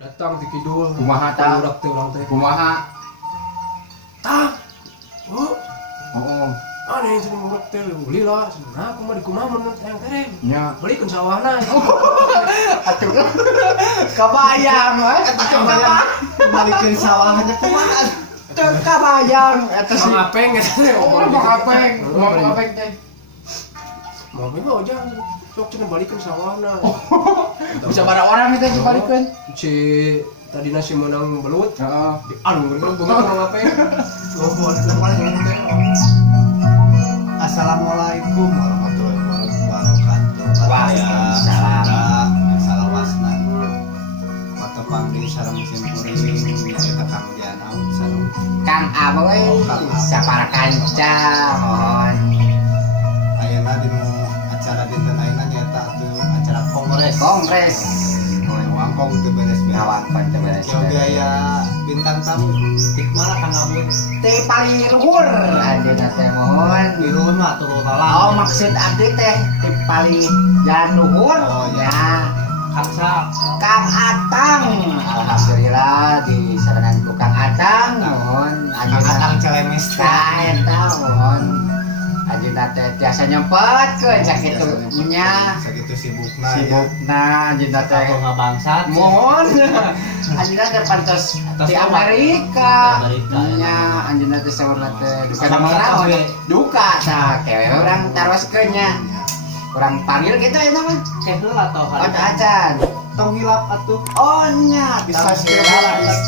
datang di kidul Kumaha tah? urak teh urang teh Kumaha? tah oh Oh, aneh cenah urak teh lila cenah aku mah di kumaha mun yang teh nya. beli kun sawahna Atuh kabayang we. Eta kabayang. Balikeun sawahnya kumaha? Teu kabayang eta sih. Mang Apeng eta teh Oh, Bang Apeng. Bang Apeng teh. Mang Apeng mah ojang sok cenah balikeun sawahna Bisa bara orang itu dibalikeun. si tadi nasi menang belut Heeh. anu bener bunga Mang Apeng Assalamualaikum warahmatullahi wabarakatuh. Waalaikumsalam. Salawasna. Mata panggi sareng simkuring nyaeta Kang Diana sareng Kang Aboy, sapara kanca mohon. ayeuna dinu acara dinten ayeuna nyaeta atuh acara kongres. Kongres. Wangkong teu beres beres. Ngawangkon teh beres. Kieu ge aya bintang tamu. Hikmah Kang Aboy. Teh paling luhur anjeunna teh mohon. Di rumah mah turun Oh, talang. maksud abdi teh teh paling jalan luhur. Oh, ya. Ya. Kaksa. Kang Atang, alhamdulillah di sarangan ku Kang Atang, mohon Kang Atang Celemes. Eta mohon anjeunna teh tiasa nyempet ke sakitu nya Sakitu sibukna ya. sibukna anjeunna teh Tahu ngabangsat. mohon anjeunna teh pantos di Amerika nya anjeunna teh saurna teh duka naon duka tah kewe urang taroskeun nya urang panggil kitu eta mah Kehel atau oh acan tong hilap atuh. oh nya Bisa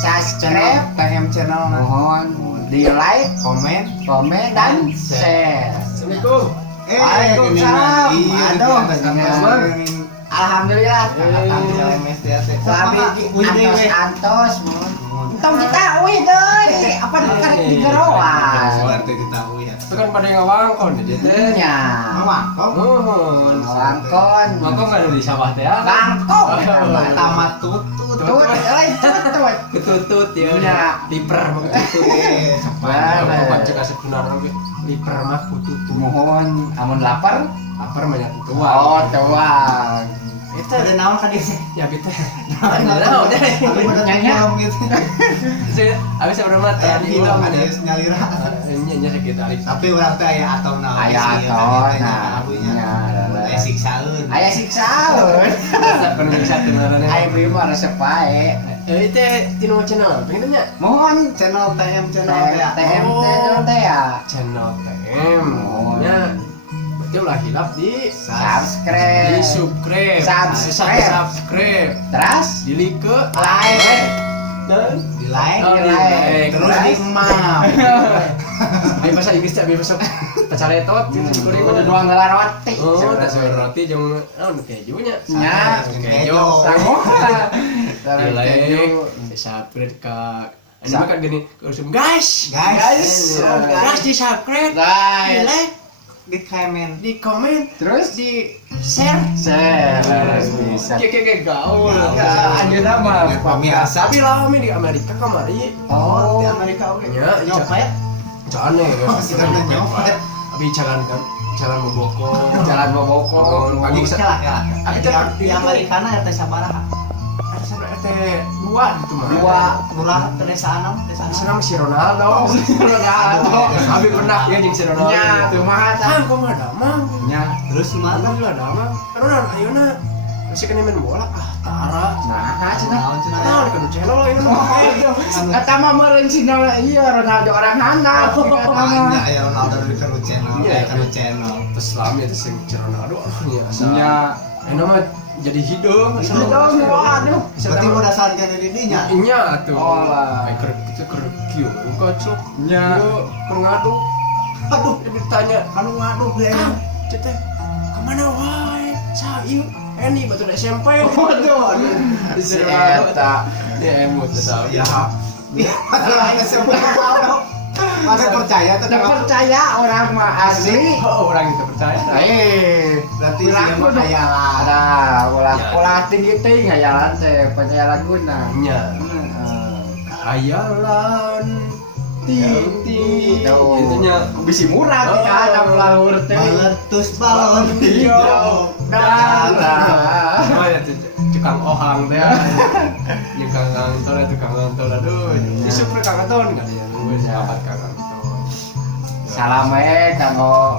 subscribe TM channel mohon di like komen. komen dan share. Assalamualaikum Waalaikumsalam. Aduh, alhamdulillah. Kang Celemes teh teh. Sabi antos mohon. Tong kita euy deui, apa kan digeroan. Suarte ditahu ya. itu kan pada ngawangkon ya teh Nya. Mangkong. nuhun Wangkon. mangkong kan di sawah teh ah Bangkok. Tamat tutut. Tut, euy tutut. ketutut ya Nya. diper mah ketutut Bener. baca kasep benar oge diper mah ketutut Mohon amun lapar. lapar banyak tua Oh, tuang. itu Ada naon ka dieu? ya bete nah udah Aku pada Nyanyi. gitu. saya habis saya bermata tadi Hilang ulang ada ada nyalira. nya sakit ali Tapi urang teh aya atau naon. Aya sih, aton, tanya nah, abunya. nya, Aya siksaeun. Aya siksaeun. penuh satu ngaranna Aya beli mah resep bae. itu tinu channel pengen nya Mohon Channel TM channel TM Oh. teh ya. channel TM Oh. nya berarti ulah hilap di Subscribe. subscribe Terus di like like. dan di like, Oh, di like. terus di map. ayo bahasa Inggris ya biar besok pacaretot gitu kuring Udah dua ngelar roti. oh tas roti jeung naon kejunya Nya. keju Samoa. di like subscribe ka ini mah kan gini langsung guys Guys, guys di subscribe di Guys. like di komen. di komen Terus di share share bisa. kayak gaul Ya, anjeunna mah Pemirsa. tapi lama di Amerika kamari Oh, di Amerika oke. Ya, Nyopet. jane Oh, sih kan nyopet. abi jalan boboko jalan boboko. pagi Kela kela. Tapi Di- kan di itu- Amerika na RT sabaraha? ada sampai RT 2 gitu mah Dua. Urang teh desa 6, desa 6. senang si Ronaldo abi pernah ya jeung si Ronaldo Nya, tuh mah ah kok mah damang Nya. Terus gimana? alhamdulillah damang kan ayeuna masih kena main bola tara Nah, cenah. Naon cenah? nah di channel ini mah Kata mah meureun si iya Ronaldo orang handap. Banyak ya Ronaldo di Keru channel, Iya. Keru channel. Islam itu sing Ronaldo ya asal Nya. enak mah jadi hidung Hidung, waduh. Berarti mau dasar jadi didinya. nya tuh Oh, lah. ai keur kitu keur kieu kocok Nya. yo keur ngadu aduh dia ditanya Anu ngadu gue. ah cete kemana wae sa ieu Eni batu SMP Waduh. Si eta. ya emut sa Ya. Masalahnya siapa tahu. Masa percaya tuh Teu percaya orang mah asli. oh orang itu percaya berarti Ulah dia mah kudu. khayalan. Ada ulah Ya. ulah tinggi tinggi hayalan teh percaya laguna. nya hayalan tinggi Tuh. itunya Bisi murah Oh. kita ada pelahur teh. Meletus balon Hijau darah. oh ya cek tukang ohang teh. Jeung kang ngantol aduh. Isuk pre kang ngantol kan ya. Wes sahabat kang ngantol. Salam kanggo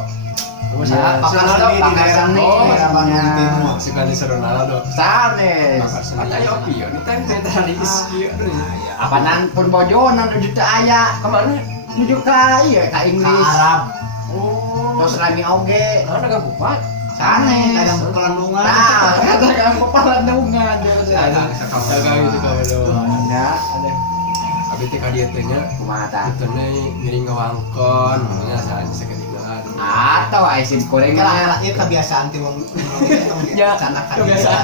Usaha pakar seni di daerah Bandung Timur. sekali seru Ronaldo. sanes. Pakar seni aya pion teh dari iski aduh. Apanan pun bojonan juta aya. Kemana? Nuju ka ieu ka Ke Inggris. Arab, Oh, tos lagi oge. Dagang kupat. Sanes. dagang pelandungan. Nah, dagang pelandungan. Dagang itu kawan. Ya, ada. Abi teh ka dieu teh nya Kumaha tah? itu nih ngiring ngawangkon, nya saat seketinggalan. Atau ais goreng Lah, ieu kebiasaan ti wong Ya, canakan kebiasaan.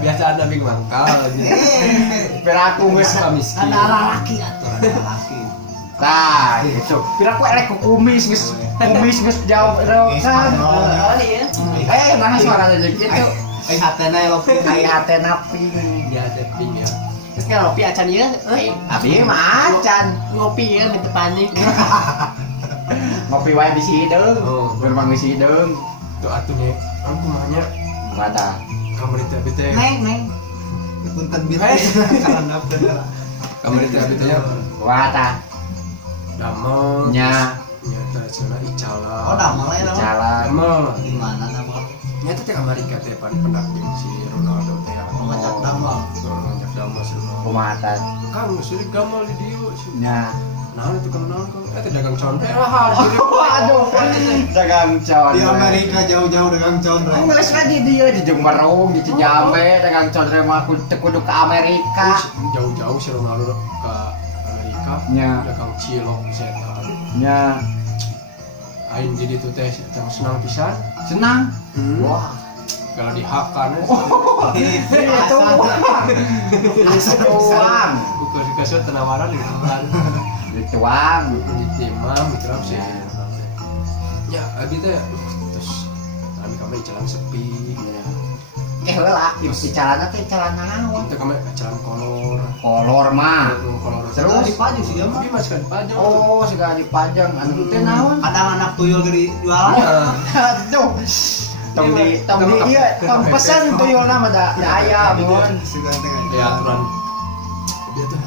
Biasaan abi mangkal. piraku geus miskin. Ada laki atuh, ada laki. tah gitu. Piraku elek ku kumis geus jauh kan. Mana suara aja gitu. Hatena lopi Ai hate napi. Dia ada ping ya. Terus kalau kopi acan ieu, Abi macan ngopi ya minta panik. ngopi wae di sideung. Oh. Gerbang di sideung. Tuh atuh nih, aku mahnya Mata. kamar itu abi teh. neng. Punten bintai karena dapet. Kamar itu abi teh Wata. damel. Nya Nyata cenah icala. Oh, damel ya nama. jalan. Damel. Di mana nama? Nyata teh Amerika teh pendamping si Ronaldo teh. Ngajak damel. Ngajak damel si Ronaldo. Kumata. Kang sulit gamal di dieu. Nya. Nah, itu kenal kang. Teh dagang conte lah. Waduh. Dagang con. Di Amerika jauh-jauh dagang condreng. Ngeles lagi dia di Jemberung, di Cijambe, dagang condre mah kudu ke Amerika. Jauh-jauh si Ronaldo ke Amerika. Nya. Dagang cilok setan. Nya. Aing jadi tuh teh senang pisan. Senang. Wah, kalau dihakan Itu uang. Itu uang. bukan dikasih penawaran di bulan Itu uang. di timam gitu lah sih. Ya, abi teh terus kami jalan sepi. Heula, di calana teh calana naon? Itu kami jalan kolor. Kolor mah. Kolor Terus? Di paju sih ya mah. Tapi masih kan pajang. Oh, segala dipajang anu teh naon? Kadang anak tuyul gede jualan. Aduh. Tong di iya, tong pesen tuyul nama da ayam mun. Ya aturan. Dia tuh.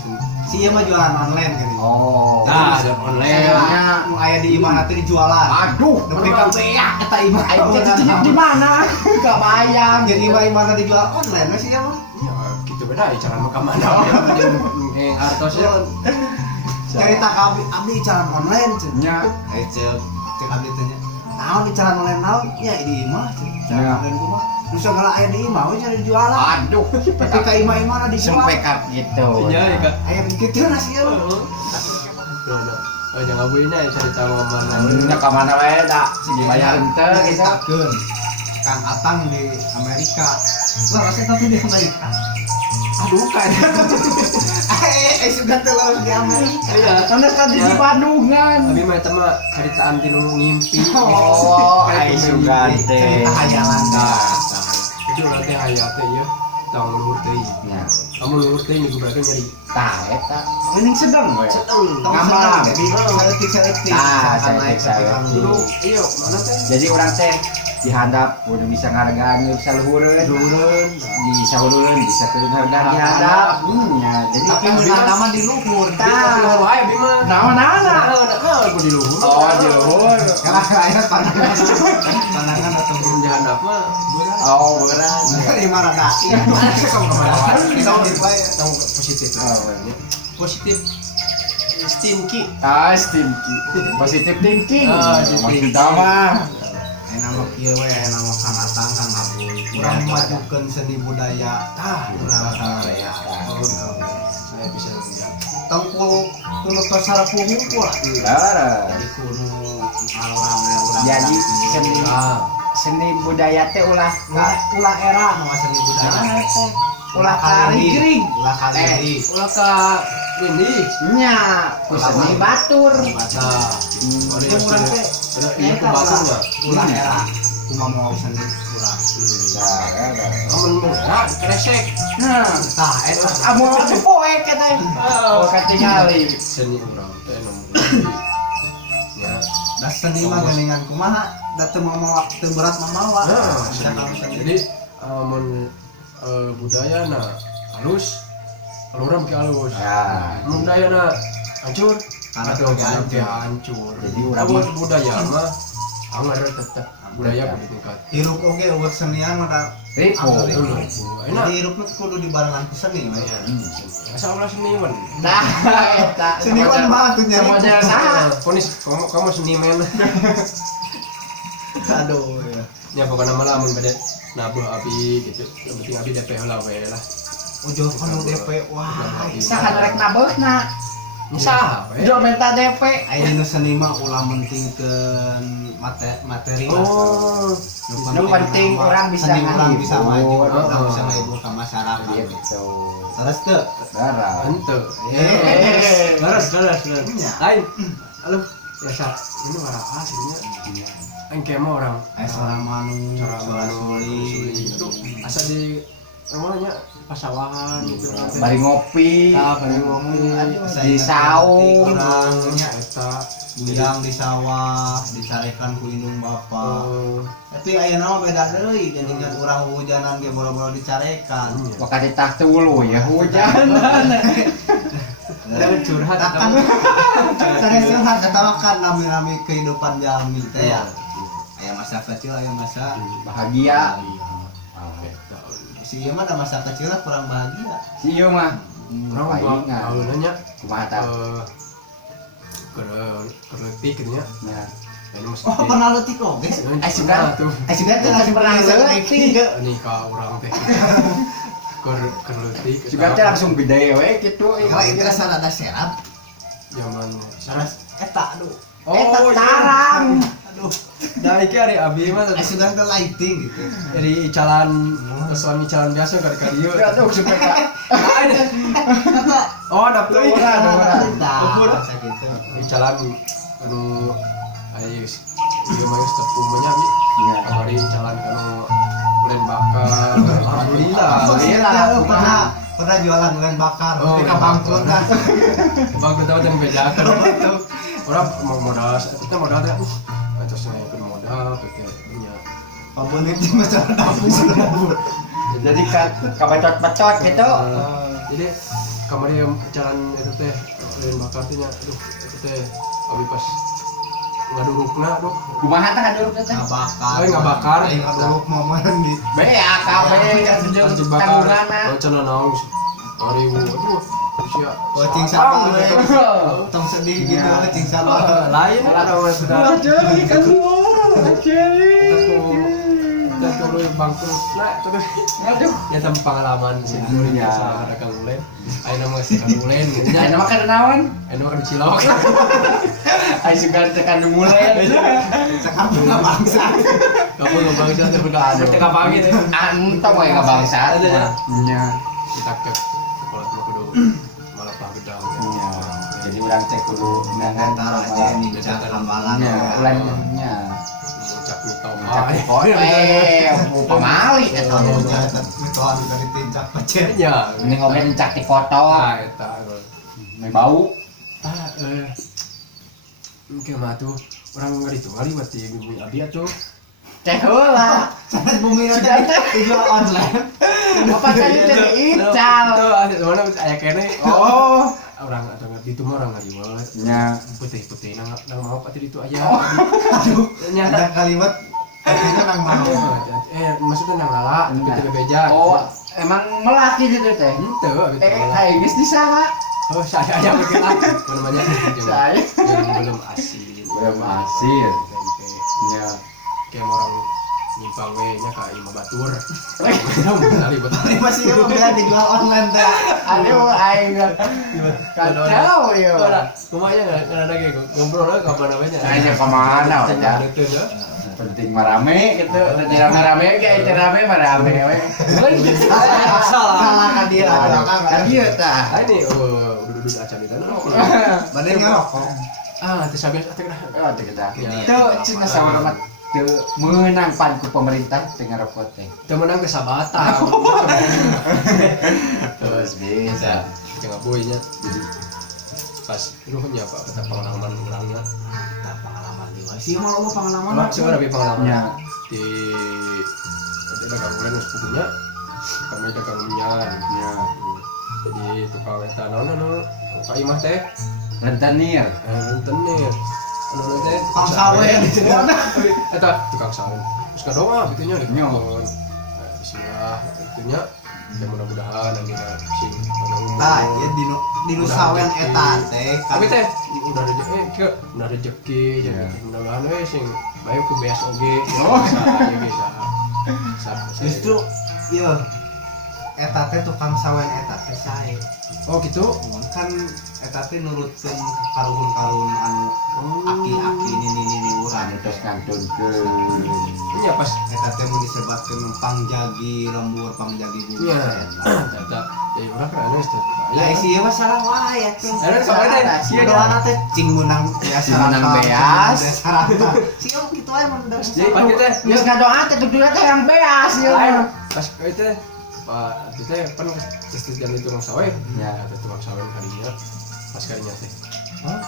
Si ieu mah jualan online gini. Oh. Nah, ada online. Sayangnya Nu aya di imah teh dijualan. aduh, Nepi ka beak eta imah. aing di mana? Gak bayang. Jadi imah teh dijual online sih ya mah. Ya, gitu beda jalan ke mana. Yang artosnya Cerita ka abdi jalan online cenah. Nya. Cek abdi teh nya. Naon di jalan online naon? Ya di imah Ya. jalan online kumaha. Nu segala aya di imah we jadi jualan. Aduh, Tapi ka imah-imah lah dijual. sempekap gitu. iya ya kak. Aya kitu na sih ya. Oh, jangan abuin ya cerita mana. Nya ka mana wae da dibayar henteu gitu. Keun. Kang Atang di Amerika. Lah rasa tapi di Amerika. Aduh kan. Sudah telur di Amerika. Iya. Karena tadi di Bandungan. Tapi mah eta mah caritaan di nu ngimpi. Oh, ai sugante. Cerita hayalan dah. Itu ulah teh aya teh ieu. Tong luhur teh. Ya, Kamu luhur teh minggu berarti nyeri. tah eta. Mending sedang we. Sedeng. Ngambang. Jadi seletik. Ah, seletik. Dulu iya mana teh? Jadi orang teh dihandap udah bisa ngargaan bisa luhureun. Bisa hulureun, bisa turun harga dihandap. Ya, jadi Tapi pertama di luhur. Luhur wae bi mah. naon-naon. Nah, aku di luhur. Oh, di luhur. Karena aya pandangan atau Jangan apa? Oh, berat. dari mana dah? Kamu kemana wae? Kita di bae. Tahu positif. Positif. Stinky. Ah, stinky. Positive thinking. Ah, positive Maksudnya mah. Nama kieu we nama Kang Atang Kang Abu. Urang majukeun seni budaya. Urang budaya. Saya bisa menjawab. Tengkul kuno tersara pungkul. Lara. Jadi kuno urang Jadi seni budaya teh ulah ulah era nama seni budaya. ulah karigring. Ulah kali. Ulah ka ini. Nya, seni batur. Baca. Oh, Yang urang teh Ini kebasan mah. ulah era. Cuma mau seni urang. Amun murah kresek. Nah, Tah eta amun poe kata. Oh, katingali. Seni urang teh nomor. Ya. da seni mah geningan kumaha da teu mau teu berat mamawa. Nah, jadi amun budaya na halus, orang pakai halus. Ya. Budaya na hancur, Karena atau hancur. pakai hancur. Jadi orang Buat budaya mah, ada tetap budaya Tetap. bertingkat. Hirup oke uang senian mah Rico. Dulu, enak. jadi hirup mah kudu dibarengan ku seni mah ya. Asal ulah seniman. Nah, eta Seniman mah tuh nyari. sama jalan saha. Ponis, kamu seniman. Aduh ya. Ya pokoknya malah mun bade nabuh abi gitu. Yang penting abi DP heula we lah. Ojo kan DP wah. Saha rek nabeuna. Saha we? Jo minta DP. Aya nu seni mah ulah mentingkeun materi lah. Oh, Nu penting orang bisa seni orang ngahibur. bisa maju, orang Oh. bisa ngehibur ke masyarakat. Gitu. Terus tuh, Darah. ente. Laras. Lain. Halo, ya sa. Ini warna aslinya. Aing kemo orang. seorang manu, Cara seorang suli. itu asa di namanya pasawahan gitu kan. Bari ngopi. Bari ngopi. Di saung. Orangnya Eta bujang di sawah, dicarekan ku indung bapak. Tapi aya nama beda deui, geuningan urang hujanan ge boro-boro dicarekan. Waktu tah tulu ya hujanan. curhat Akan saya curhat katakan nami-nami kehidupan jami teh ya. Aya masa kecil, aya masa Bahagia. si ieu mah da masa kecil lah kurang bahagia. Si ieu mah. orang Palingan. nanya Kumaha tah? kerletik gitu nya. Nah. Oh, pernah leutik oge. Sudah. tuh. Sudah tuh langsung pernah leutik. Ini ka urang teh. Kerletik. Juga teh langsung gede we kitu. Kalau itu rasa ada serap, zaman saras eta aduh. Eta iya. tarang. Aduh, Da iki ari abi mah sudah ke lighting gitu. dari calan suami calan biasa ka dieu. Aduh supaya Oh, dapur ora. Dapur sakitu. Di calan anu aya ieu mah geus tepung mah nya bi. Kamari calan kanu ulen bakar. Alhamdulillah. Alhamdulillah. Pernah jualan ulen bakar, Oh, tapi bangkrut dah. Bangkrut tahu dan bejakan itu. Orang mau modal, kita modal teh. Terus saya modal pakai punya. Pabonit di macam dapur. jadi kabacot-bacot gitu. Jadi kamari yang jalan itu teh ulen bakar teh nya. Aduh, itu teh abi pas ngadurukna aduh. Kumaha tah hadeup teh? Ngabakar. Oh, ngabakar. Aing ngaduruk momen di BAKB Pas dibakar. Oh, cenah naon. Ari aduh. Sia. Cing sama we. Tong sedih gitu, cing sama. Lain ada sudah. Jadi kan Kita kudu bangkrut nah terus Aduh. ya tem pengalaman sih dulu Iya. sama ada Kang Ulen. Ayeuna mah si Kang Ulen. Ayeuna mah kan naon? Ayeuna mah kan cilok. Ayo sugan tekan mulai. Sekarang nggak bangsa. Kamu nggak bangsa teh udah ada tengah pagi teh. Entong we ngabangsa. Nya. Kita ke sekolah mah kudu malah pah gedang. Nya. Jadi urang teh kudu Ntar aja nih jaga hambalan. nya ulannya. Muncak mitau. Kok pamali eta. Mitoan dari tincak pecet. Ya. Mending oge dicak di foto. Ah eta. Meh bau. Mungkin mah tuh orang ngeri tuh ngari buat di bumi abi atuh. Teh heula. Sampai bumi nanti dijual online. Apa tadi teh ical. Tuh, mana aya kene. Oh. Orang atau ngerti itu mah orang ngari banget. Nya. Putih-putih nang mau pati itu aja. Aduh, Nyata. ada kalimat artinya nang mau. Maksudnya nang lala, kita bebeja. Oh, emang melaki gitu teh. Ente, gitu. Kayak geus disaha. Oh, saya aja mungkin lah. Apa namanya? Saya. Yang belum asin. Belum asin. Tempe. Nya. Kayak orang nyimpang we nya ka Imam Batur. Kali buat. Ini masih kemudian dijual online teh. Aduh, aing kacau ya. Kumanya enggak ada kayak ngobrol lah kapan namanya. Aing kemana Ya, udah. itu ya. Penting marame gitu. Tadi rame-rame kayak itu rame marame we. Salah kan dia ada Kan dia tah. Ah ini duduk acan itu. badannya rokok. Ah, itu sabias atuh kena. Oh, teh kita. Ya. Itu cina sawara mah teu meunang pan ku pemerintah teu ngarokok teh. Teu menang kesabatan. Terus bisa. Jangan boynya. Jadi pas ruhnya Pak kata pengalaman orangnya. Nah, pengalaman dia. Sih mau lo pengalaman. Mak sih ada pengalaman. Nya. Di ada kagulan sepupunya. kami dagang menyan. Ya. Jadi tukang eta naon anu ka imah teh Rentenir. rentenir. Anu teh Tukang sawen di sini. eta tukang sawen. Terus kadoa bitunya di Nyo. pohon. Bismillah bitunya. Ya mudah-mudahan anjeunna sing umur. Nah, ya dinu sawen eta teh Tapi teh udah rezeki udah rezeki jadi mudah-mudahan we sing bae ku beas oge. Oh. Bisa. justru iya eta teh tukang sawen eta teh sae. Oh gitu. Kan eta teh nurutkeun karuhun-karuhun anu aki-aki nini urang Terus kantunkeun. Nya pas eta teh mun disebatkeun pangjagi lembur pangjagi bumi nya eta. tata ya urang kan anu teh. Ya isi ieu mah salah wae atuh. Ada sok teh. Sia doana teh cing menang beas. Cing menang beas. Sia kitu ae mun dari Jadi pas kita Geus ngadoa teh duduna teh yang beas Ayo, ya. pas itu Pak kita kan sistem jam itu tukang sawen. Ya. Ada tukang sawen kadinya. Pas kadinya teh. Hah?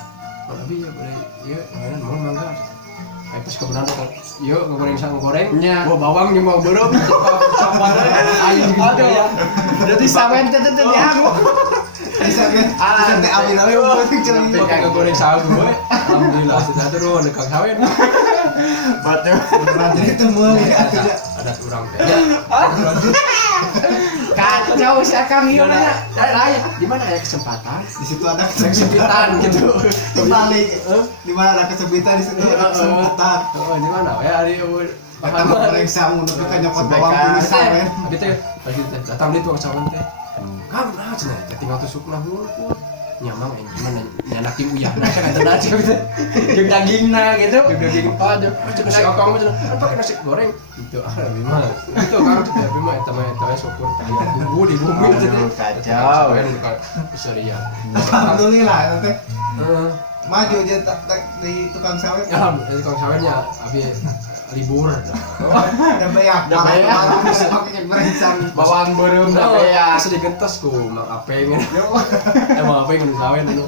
Kalau abi ya boleh ya mainan mau mangga. Ayo pas kebenaran kan. Yo goreng sang goreng. Ya. Gua bawang jeung mau beureum. Coba ayo gitu ya. Jadi sawen teh teh diago. bisa teh amin awe penting cenah. Pakai goreng sagu we. Alhamdulillah sudah turun tukang sawen. Batu. Beneran jadi temen atuh. Ada urang teh. Kacau si Akang ieu Gimana? mah. Lain, di mana ada kesempatan? Di situ ada Kesempitan gitu. kembali di mana ada kesempitan di situ ada kesempatan. Oh, di mana? Ya, di Kita goreng saung tapi kan nyokot bawang kumis sawen. Abi teh pas teh datang di tukang sawen teh. Kam nah cenah teh tinggal tusukna hungkul. Nyamang gimana nyanak di uyah nah kan teh aja gitu. Jeung dagingna gitu. Daging ada. Cenah si akang cenah pakai nasi goreng. Itu abi mah. Itu kan teh abi mah eta mah syukur tadi bumbu di bumi teh. Kacau. Kan syariah. Alhamdulillah eta teh Heeh. maju aja di tukang sawen. Ya, tukang sawennya abi libur. Ada banyak. Ada banyak. Bisa pakai berencang. Bawang beureum da ya. beas. Sedih gentos ku Mang Apeng. Mang Apeng nu sawen dulu.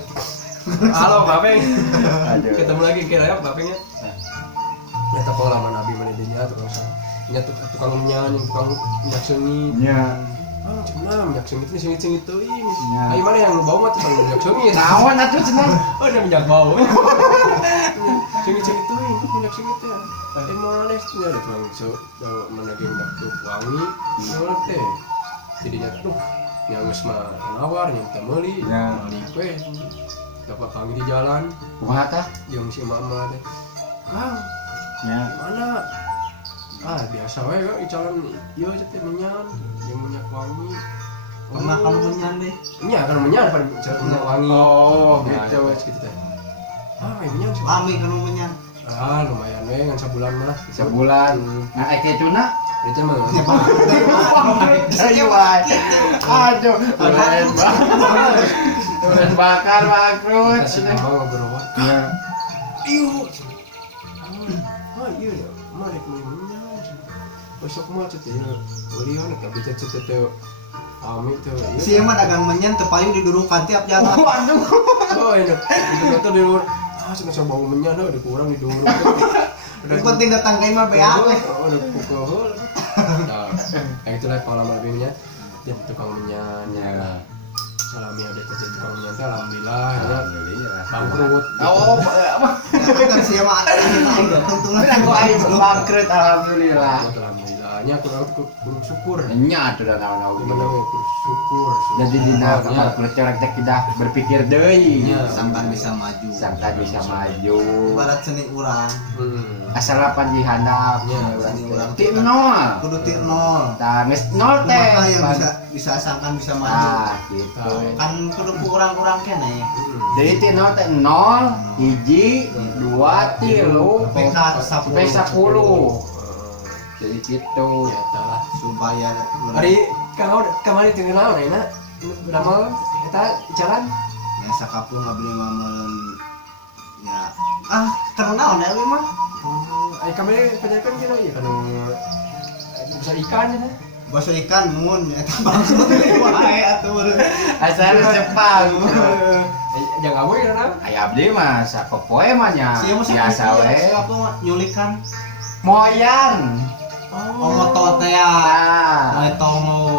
Halo Mang Apeng. Aduh. Ketemu lagi kira ya Mang Apengnya. Nyata pengalaman abi mana dinya tukang sawen. Nya tukang menyan, tukang minyak sengit. Nya. Ah, cenah minyak sengit ini sengit-sengit teuing. Ya. Ai mana yang lu bawa mah tukang minyak sengit. Naon atuh cenah? Oh, ada minyak bau. Sengit-sengit teuing, minyak sengit teh. Emang aneh nya ada tukang mana ge minyak tuh wangi. Naon teh. Jadinya aduh, yang geus mah nawar yang teu meuli. Ya. Meuli we. Dapat panggil di jalan, Kumaha tah? jeung si mama teh. Kang, Nya. mana? Ah, biasa we di jalan ieu teh menyan, jeung minyak wangi. Pernah kamu menyan deh. Nya kan menyan pada minyak wangi. Oh, gitu wes gitu teh. Ah, menyan sih. Lami kamu menyan. Ah, lumayan we ngan sabulan mah. Sebulan. Nah, eke tuna. Itu mah. Ayo wae. Aduh, tulen bakar bakrut. Kasih nama ngobrol. Ya. Iu. Ah, iya ya. Mari menyan. Besok mah teh ya. Beliau nak bisa teh Amin tuh. Si emang dagang menyan tepayung didurukan tiap jalan. Waduh. Oh, ini. Itu di luar. Ah, coba bau menyan ada kurang di dulu. Yang penting datang ke imah beak. Oh, udah pukul. Nah, itulah pengalaman lebihnya. Jadi tukang menyan. Ya. Alami ada kerja tukang menyan teh alhamdulillah ya. Alhamdulillah. Bangkrut. Oh, apa? Kan si emang ada tentulah. Aku aing bangkrut alhamdulillah. Alhamdulillahnya kurang syukur. Nya atuh da naon-naon. Gimana we syukur. Jadi dina Syukurnya. kapal kerja teh kita berpikir deui. Iya. Sangkan bisa maju. Sangka bisa maju. Ibarat seni urang, Asal lapan dihandap. Iya, seni urang Ti nol. kudu ti nol. Tah geus nol teh. Kumaha yang bisa sangkan bisa maju. Ah, gitu. Kan kudu ku urang-urang kene. Jadi ti nol teh nol, hiji, dua, tilu, PK sampai 10. Jadi gitu. Ya tah. Supaya Hari kemarin tinggal naon ayeuna? Beramal kita jalan. ya sakapu ngabeli mamen ya kan naon ya we mah Ay kami penyakan kino iya kan bisa ikan ya. bahasa ikan mun ya maksud wae atuh Asal Jepang. Jangan awe kan. Aya abdi mah sapopoe mah nya. sia mah Biasa we. sakapu mah nyulikan Moyan. oh moto teh ya Ah. moto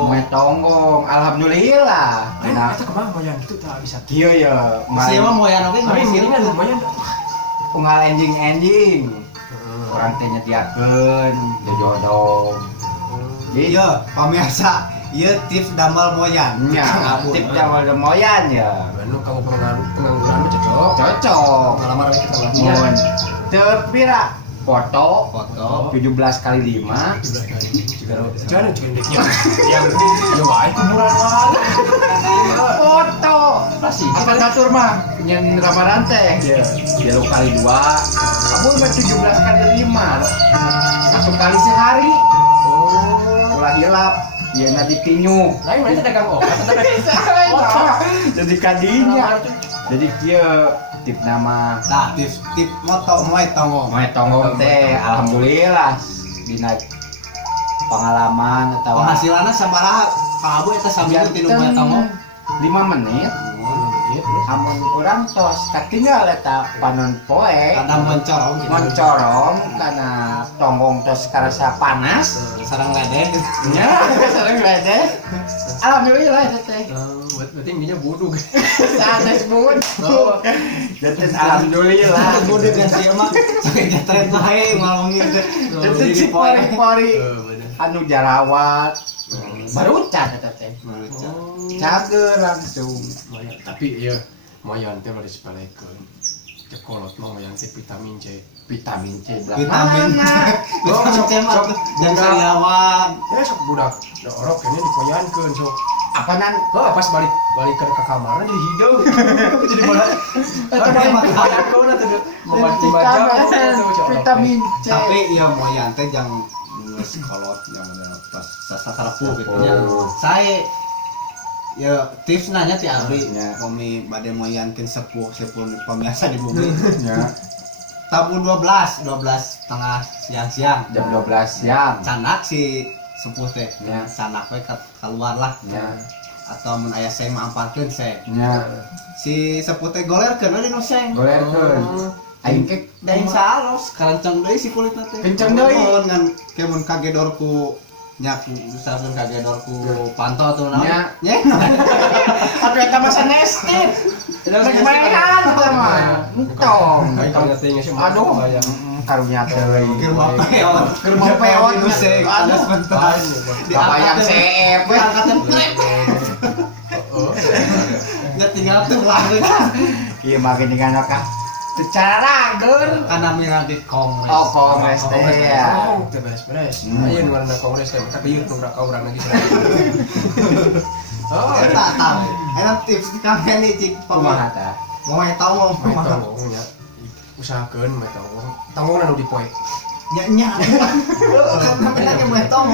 Moe tonggong, alhamdulillah. Nah, kita kemana moyan itu tak bisa. Kieu ya, Masih emang mau yang oke Tapi ngiringan lumayan. unggal enjing. Orang teh nyediakeun jojodong. Iya, pemirsa, iya tips damel moyan. Nya, tip jamal moyan ya. Anu kamu pengangguran mah cocok. Cocok. Pengalaman kita lah. Mun teu pira foto Foto. 17 kali 5 Jangan cendeknya. Yang ya wae kuburan wae. foto. Pasti. Apa catur mah nyen ramadan teh ya 3 kali 2 kamu mah 17 kali 5 1 kali sehari Oh. ulah hilap ya nanti pinyu Lain mana dagang obat atau jadi kadinya jadi kieu tip nama Nah, tips tip moto moe tonggong. moe tonggong teh alhamdulillah dina pengalaman atau Penghasilannya sabaraha? Kabu eta sambil tinu moe tonggong. 5 menit amun urang tos katinggal eta panon poe Kadang mencorong gitu. mencorong karena tonggong tos karasa panas Sarang ledeh. nya sareng ledeh alhamdulillah eta teh berarti ininya bodoh. sanes bun jadi alhamdulillah Gede kan sih mah. Sampai jatret wae ngomongin teh. jadi si pori-pori anu jarawat baru cat eta teh cager langsung Tapi ya moyan teh bari sepelekeun. Cekolot mah moyan teh vitamin C. vitamin C Vitamin. Oh, sok Cemar dan sariawan. Sok budak orok ini dipoyankeun sok. apaan Oh, pas balik ke kamar jadi hidung. Jadi malah kau nanti membaca vitamin C Tapi iya moyan teh jang nulis kolot yang udah pas sasarapu gitu ya. Saya ya tips nanya ti abdi Ya. kami bade moyankeun sepuh pemiasa di bumi. ya Tabu 12 tengah siang-siang. jam 12 siang Canak si sepuh teh. Ya. Canak we keluar lah. Ya. Atau mun aya seng mah amparkeun seng. nya Si sepuh teh golerkeun we dinu seng. golerkeun aing ke Daing salos, karancang deui si kulitna teh. Kencang deui. Mohon ngan kemun kagedorku nyak misalkan kagedorku pantau tuh Nya. Nya. aduh eta mah sanestit lagi mainan eta mah entong aduh karunya teh Keur mapeot, Keur mapeot. nu seng. Ada sebentar. Babayang CF we. Angkatan trek. Ya tinggal tuh lah. Iya mah gini kan kak secara rager Karena mina di kongres. oh kongres teh ya Oh, teh beres-beres. Ayeuna warna kongres teh tapi ieu tunggu ka urang lagi. Oh, Eta tahu. Enak tips di kami nih cik kumaha pemahat. tah Mau tahu mau pemahat. tanggung nya. Usahakeun mah tanggung. Tanggung anu dipoe. Nya. Kan namanya mau tahu.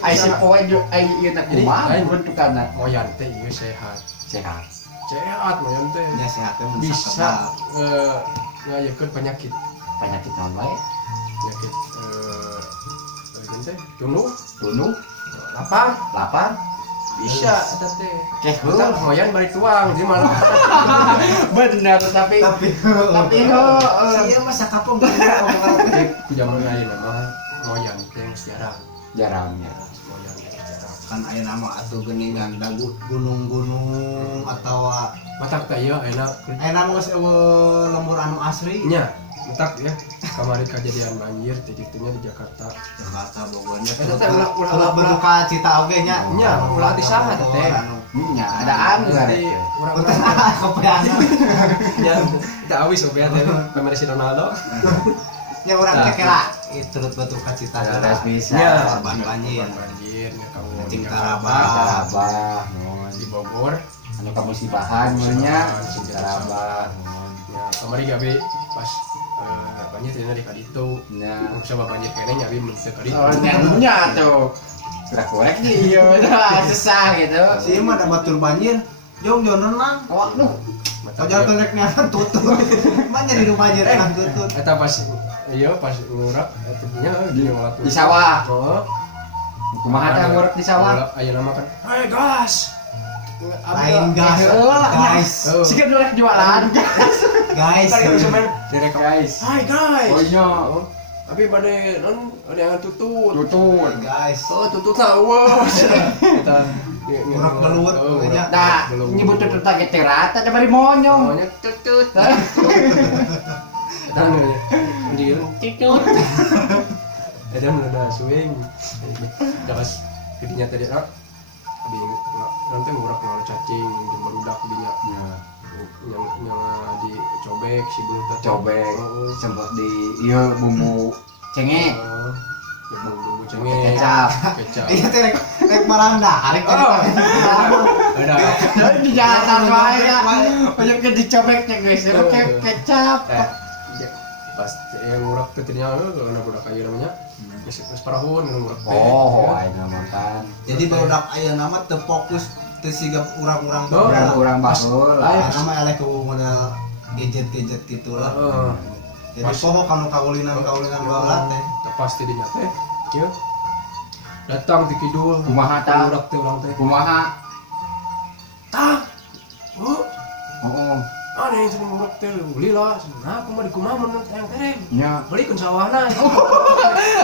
ai si poe jo ai ieu teh Jadi, kumaha lain. bentukanna Moyan teh ieu sehat. sehat Sehat moyan teh. Ya sehatnya Bisa ngayekeun penyakit. penyakit naon wae Penyakit teh tunu, tunu lapar, lapar bisa eta teh. Keh, Kita moyan bari tuang, jadi malah bener tapi Iya masa kapung ku jaman ayeuna mah moyan teh geus jarang. jarangnya Moyan teh jarang. kan aya nama atuh geuningan dagu gunung-gunung atau Matak teh ieu enak. aya nama geus lembur anu asri Nya, matak ya. Kamari kejadian banjir di ditunya di Jakarta. Jakarta Bogornya Eta teh ulah berduka cita oge nya Nya, ulah di saha teh. nya ada anggar Nanti urang-urang kepeangan nya kita awis oge teh pemain si Ronaldo. nya urang Nah. teh kela turut berduka cita Terus bisa Nya, korban banjir banjir nya kamu Cing di Tarabah. Tarabah di Bogor. anu kemusibahan nya Tarabah Ya, kamari gabe pas banjir teh di kaditu. nya Coba banjir kene nya abi mun teu kaditu. oh nya tuh gerak-gerak di ieu susah gitu si mah ada batur banjir jong renang waduh Pajal tenek niatan tutut. Mana di rumah banjir enak tutut. Eta pas iya pas ngurak eta nya di ngolah di sawah Oh. kumaha teh ngurek di sawah Ayeuna mah kan. Hai gas. Lain gas. Guys. sikeun rek jualan Guys. Kan bisa main direk guys Hai guys. oh nya Tapi pada non ada yang tutut. tutut. Guys, Oh, tutut lawa. Kita Urak belut, pokoknya. Nah, nyebut tutut lagi terata ada bari monyong. Namanya tutut. Kita namanya. Dia Tutut. ada ada swing. Jakas gedinya tadi nak. Abi nanti ngurak ngolah cacing dan barudak dinya. Yang dicobek si belut Cobek Oh. sempat di iya bumbu cengek. Bumbu cengek. Kecap. Kecap. Iya teh rek maranda, arek Oh. Ada. Jadi di jalan wae ya. Banyak ke dicobeknya guys. Oke, kecap. Pas yang ngurak teh tadinya karena budak kayu namanya. Geus parahun ngurak teh. Oh, ayeuna makan. Jadi barudak aya nama teu fokus teu siga urang-urang Oh, barudak. Kurang bakul. Nama elek ku model gadget-gadget gitu lah. Heeh. Jadi poho kamu kaulinan baheula teh. Pasti dinya teh. Ya. Datang di kidul. Kumaha tah? Ngurak teh ulang teh. Kumaha? Tah. Oh. Oh, Aneh cenah ngurak teh lila. Nah, kumaha di kumaha mun yang teh. nya. Balikeun sawahna.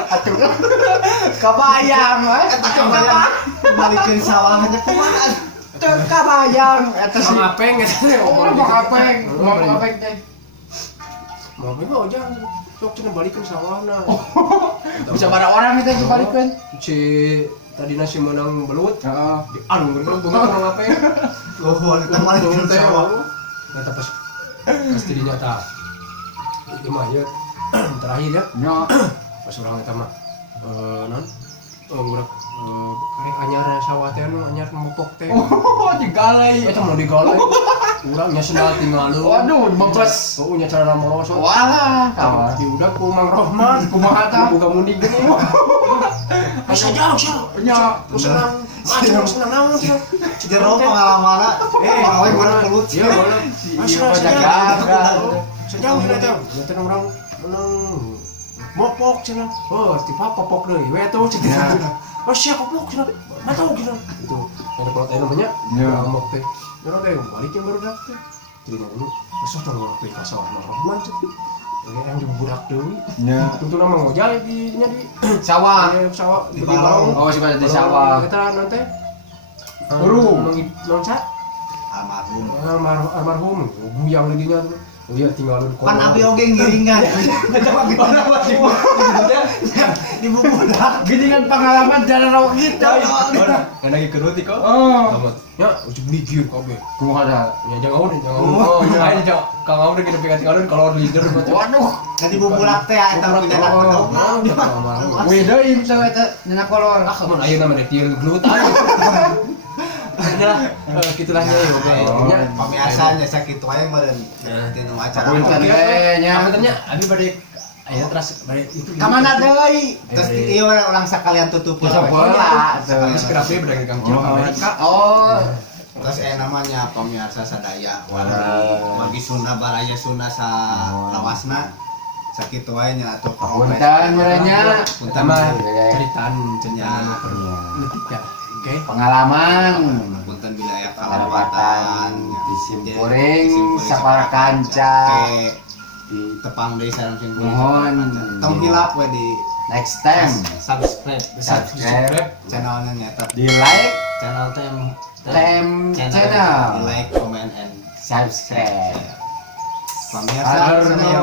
Atuh. Kabayang we. Eta kabayang balikeun sawah aja kumaha. Teu kabayang eta sih. Mang apeng eta teh. Oh, mau apeng. Mau apeng teh. Mau apa mah ojang. Sok cenah balikeun sawahna. Bisa bara orang itu dibalikeun. Si tadi nasi menang belut. Heeh. Di anu bener tuh mang apeng. Gohol eta balikeun sawah. Eta pas dinya tah. Ieu mah ya terakhir ya. Nya. Pas urang eta mah non ngurak karek anyar sawah teh anu anyar mopok teh. Oh, digalai. Eta mau digalai. Urang nya sendal tinggalin. Waduh, mempes. Oh nya cara morosot. Walah, kawan. Di udah ku Mang Rohman. Kumaha tah? Buka mundi gini. Bisa jauh, Nya. senang. Maju senang naon sih. Jero pengalamanna pengalaman mana pelut. Iya, boleh. Iya, jaga. Sejauh ini teh. Nanti orang menang mopok cenah. Oh, tipe popok deui. We tuh cenah. Oh, siapa popok cenah. Matau cenah. Itu. Ada kalau teh namanya. Iya. Mopok teh. Orang teh balikin baru dak teh. Jadi ini besok dong orang teh kasar Mang Rohman cenah. Yang dibudak deui. Nya. Tentu nama ngojal di nya di Sawah. sawah Di Balong. Oh, sih pada di sawah. Kita nanti Urung. Nongca Almarhum. almarhum buyang dinya tuh. Dia tinggalin Pan abi oge ngiringan. Di bubudak. Gini kan pengalaman jalan rawat gitu. Kan lagi keruti kok. Oh. Tamat. Ya, uji bligir kabeh. Kumaha dah? Ya jangan Oh, ya aja Cok. Kang Audi kita pegang tinggalin kalau leader macam. Waduh. Kan di bubudak teh eta punya anak bedog. Wih, deui misalnya eta nyeuna kolor. Ah, kamu ayeuna mah detil gelut aja. Adalah kitulahnya ya, oke. Ya, Pamiasanya sakitu aya meureun. Tinu acara. Punten we nya. Akhirnya abi bade aya terus bade itu. Ka mana deui? Terus ieu orang sakalian tutup Tutup we. heula. Habis kerapnya berdagang Kang Cil Amerika. Oh. Terus namanya pamirsa sadaya Wah. bagi Sunda baraya Sunda sa lawasna sakitu wae nya atuh Punten merenya. Pertama ceritaan cenah letik ya. Oke. Pengalaman. punten bila aya Kalawatan kalawatan disimpuring sapara kanca. di tepang deui sareng sing Mohon. tong hilap we di Next time subscribe subscribe, channelnya nyata di like, channel tem channel, di like comment and subscribe. pemirsa Arno. saya